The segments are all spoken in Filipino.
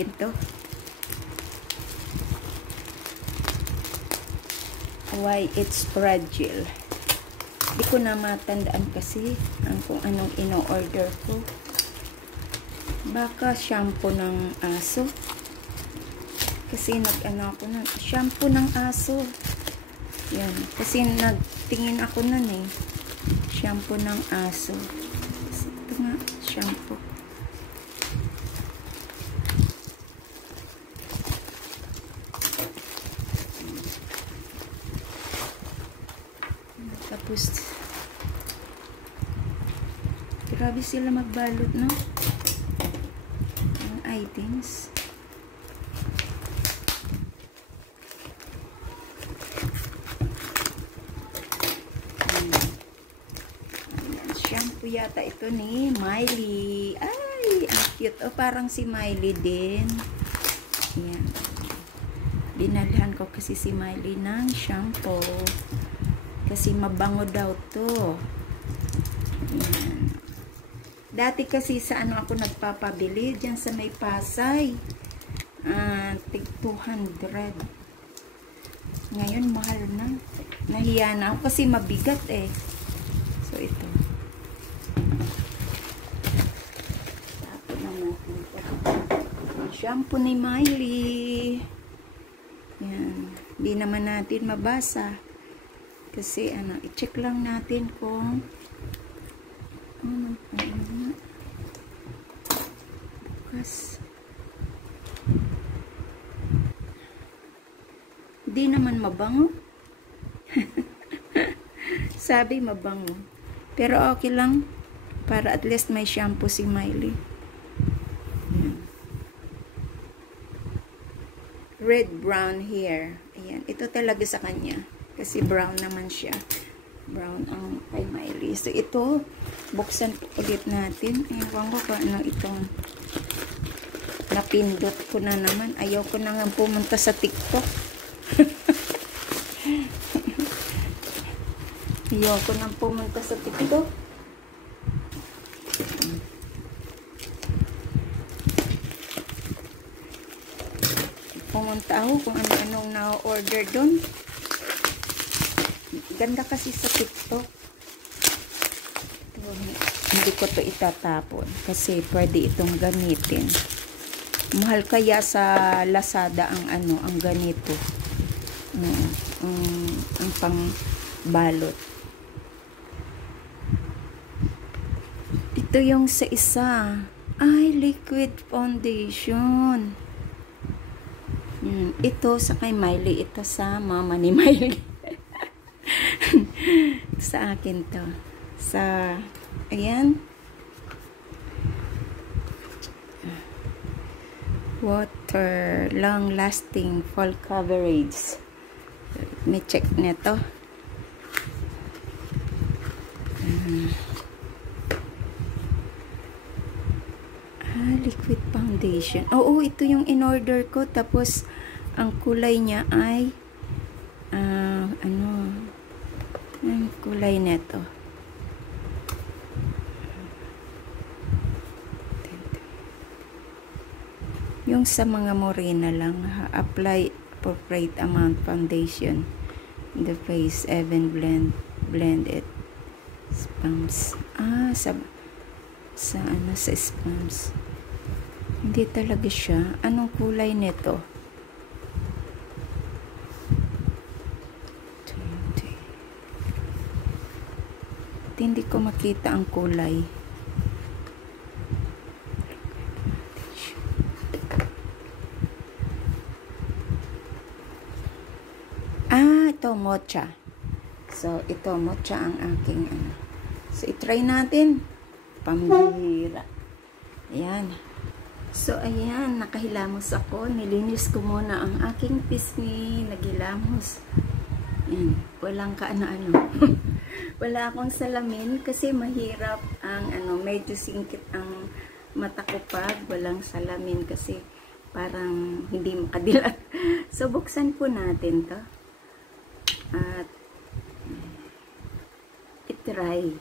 natin to. Why it's fragile. Hindi ko na matandaan kasi kung anong ino-order ko. Baka shampoo ng aso. Kasi nag-ano ako na, shampoo ng aso. Yan. Kasi nagtingin ako nun eh. Shampoo ng aso. Ito nga, shampoo. Tapos, grabe sila magbalot, no? Ang items. Shampoo yata ito ni Miley. Ay, ang cute. Oh, parang si Miley din. Yan. Binalhan ko kasi si Miley ng shampoo. Kasi mabango daw to. Yan. Dati kasi sa ano ako nagpapabili, dyan sa may Pasay. Tig 200. Ngayon, mahal na. Nahiya na ako kasi mabigat eh. So, ito. Tapos na natin ito. Shampoo ni Miley. Yan. Hindi naman natin mabasa. Kasi, i-check lang natin kung bukas. Hindi naman mabango. Sabi mabango. Pero okay lang. Para at least may shampoo si Miley. Red brown hair. Ayan. Ito talaga sa kanya. Kasi brown naman siya. Brown ang kay Miley. So, ito, buksan ulit natin. Ewan ko kung ano itong napindot ko na naman. Ayaw ko na nga pumunta sa TikTok. Ayaw ko na pumunta sa TikTok. Pumunta ako kung ano-anong na-order doon. Ganda kasi sa TikTok. Ito, hindi ko to itatapon kasi pwede itong gamitin. Mahal kaya sa Lazada ang ganito. Ang pangbalot. Ito yung sa isa. Ay, liquid foundation. Ito sa kay Miley. Ito sa mama ni Miley. Sa akin to. Sa, ayan. Water, long-lasting, full coverage. May check nito. Liquid foundation. Oo, ito yung in-order ko. Tapos, ang kulay niya ay ang kulay neto. Yung sa mga morena lang, apply appropriate amount foundation in the face, even blend it. Spams. Sa spams. Hindi talaga siya. Anong kulay nito? Hindi ko makita ang kulay. Ito mocha. So, ito mocha ang aking So, i-try natin. Pambihira. Ayan. So, ayan. Nakahilamos ako. Nilinis ko muna ang aking pisngi. Naghilamos. Ayan. Walang kaano-ano. Wala akong salamin kasi mahirap ang medyo singkit ang mata ko pag walang salamin kasi parang hindi makadilat. So, buksan po natin to. At itry.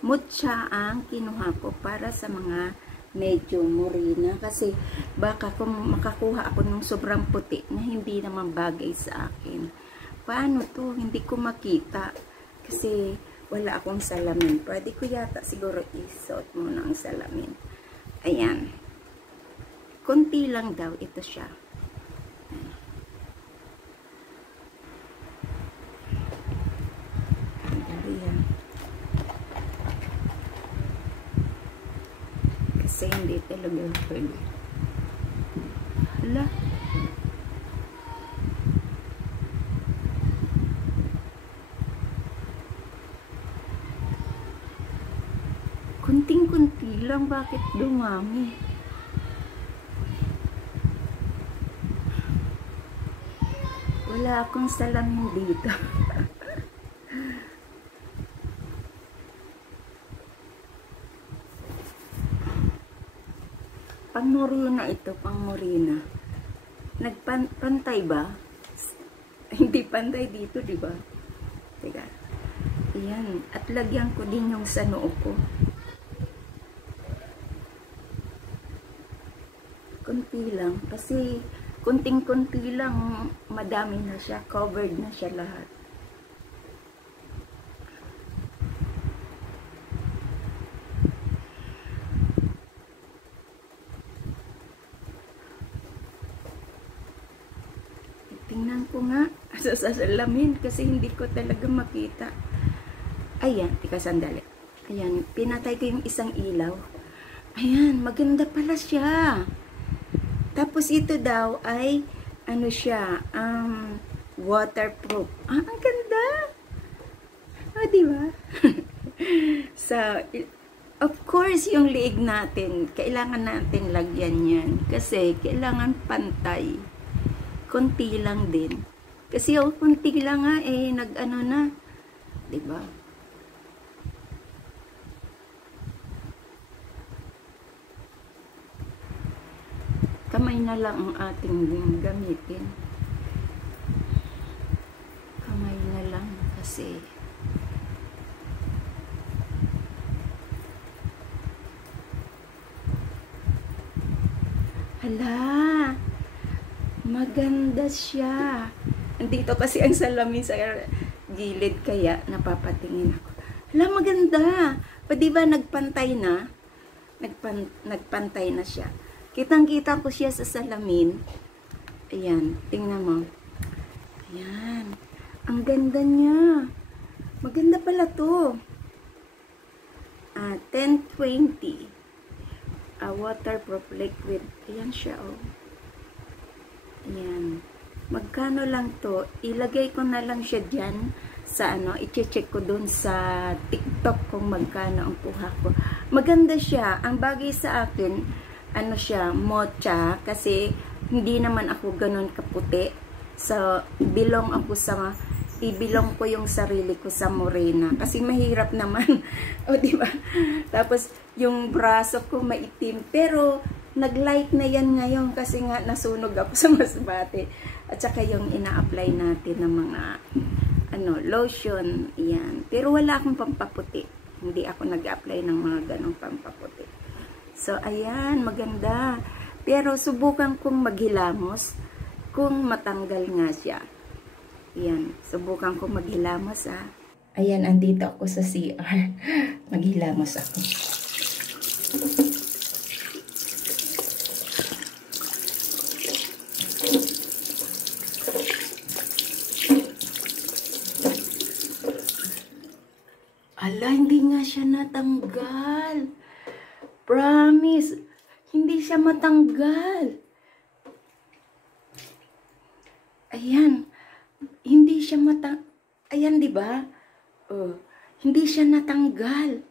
Mocha ang kinuha ko para sa mga medyo morena kasi baka kung makakuha ako ng sobrang puti na hindi naman bagay sa akin. Paano to? Hindi ko makita kasi wala akong salamin. Pwede ko yata siguro isuot muna ang salamin. Ayan. Konti lang daw ito siya. Kasi hindi talaga pwede. Hala. Kunting-kunti lang, bakit dumami? Wala akong salamin dito. Pang-morena ito, pang-morena. Nagpantay ba? Hindi pantay dito, di ba? Teka. Ayan. At lagyan ko din yung sa noo ko. Kunti lang. Kasi, kunting-kunti lang, madami na siya. Covered na siya lahat. Tingnan ko nga sa salamin kasi hindi ko talaga makita. Ayan, tika sandali. Ayan, pinatay ko yung isang ilaw. Ayan, maganda pala siya. Tapos ito daw ay, ano siya, waterproof. Ah, ang ganda. Ah, diba? So, of course, yung liig natin, kailangan natin lagyan yan. Kasi, kailangan pantay. Konti lang din. Kasi yung konti lang nga, nag-ano na. Diba? Kamay na lang ang ating gamitin. Kamay na lang kasi hala, maganda siya. Dito kasi ang salamin sa gilid kaya napapatingin ako. Hala, maganda. Pa diba nagpantay na? Nagpantay na siya. Kitang-kita ko siya sa salamin. Ayan, tingnan mo. Ayan. Ang ganda niya. Maganda pala to. 1020. Waterproof liquid. Ayan siya, oh. Ayan. Magkano lang to? Ilagay ko na lang siya dyan sa ano. I-check ko dun sa TikTok kung magkano ang kuha ko. Maganda siya. Ang bagay sa akin, ano siya, mocha. Kasi hindi naman ako ganun kaputi. So, ibilong ko yung sarili ko sa morena. Kasi mahirap naman. O, diba? Tapos, yung braso ko maitim. Pero, nag-light na yan ngayon kasi nga nasunog ako sa masbate. At saka yung ina-apply natin ng mga lotion. Yan. Pero wala akong pampaputi. Hindi ako nag-apply ng mga ganong pampaputi. So, ayan. Maganda. Pero, subukan kong maghilamos kung matanggal nga siya. Ayan. Subukan kong maghilamos, ha. Ayan, andito ako sa CR. Maghilamos ako. Ala, hindi nga siya natanggal. Promise, hindi siya matanggal. Ayan, hindi siya ayan, di ba? Oh, hindi siya natanggal.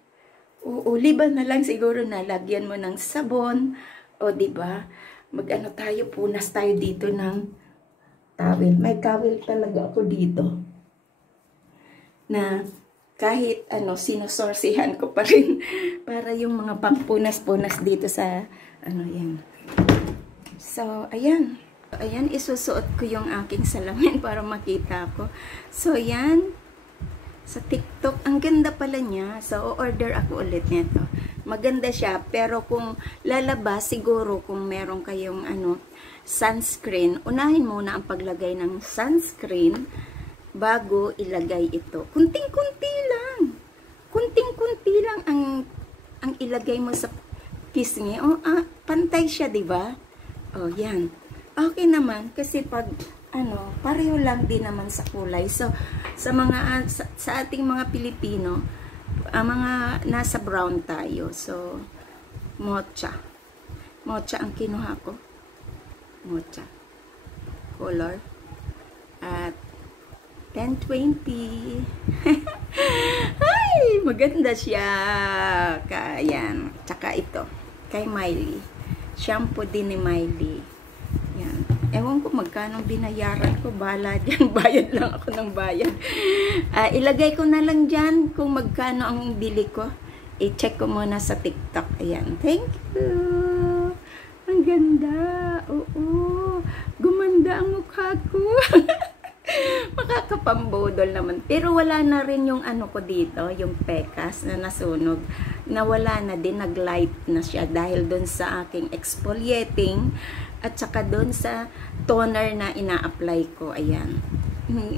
Oo, liban na lang siguro na lagyan mo ng sabon. O, di ba? Mag-ano tayo, punas tayo dito ng towel. May towel talaga ako dito. Na kahit sinusorsihan ko pa rin para yung mga pampunas-punas dito sa yan. So, ayan. Ayan, isusuot ko yung aking salamin para makita ko. So, yan. Sa TikTok, ang ganda pala niya. So, order ako ulit nito. maganda siya. Pero kung lalabas, siguro kung meron kayong sunscreen, unahin muna ang paglagay ng sunscreen bago ilagay ito. Kunting-kunti lang. Kunting-kunti lang ang ilagay mo sa pisngi. Pantay siya, 'di ba? Yan. Okay naman kasi pag pareho lang din naman sa kulay. So sa ating mga Pilipino, mga nasa brown tayo. So mocha ang kinuha ko. Mocha color at 1020. Ay, maganda siya. Ayan. Tsaka ito kay Miley, shampoo din ni Miley. Yan. Ewan ko magkano binayaran ko. Bala dyan. Bayad lang ako ng bayad. Ilagay ko na lang dyan kung magkano ang bili ko. I-check ko muna sa TikTok. Ayan. Thank you. Ang ganda. Oo. Gumanda ang mukha ko. Makakapambodol naman. Pero wala na rin yung ko dito, yung pekas na nasunog. Nawala na din, nag-light na siya dahil doon sa aking exfoliating at saka doon sa toner na ina-apply ko. Ayan.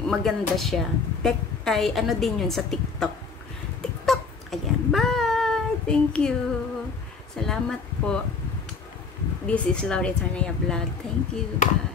Maganda siya. Din yun sa TikTok. Ayan. Bye! Thank you. Salamat po. This is Laurie Tanaya Vlog. Thank you. Bye.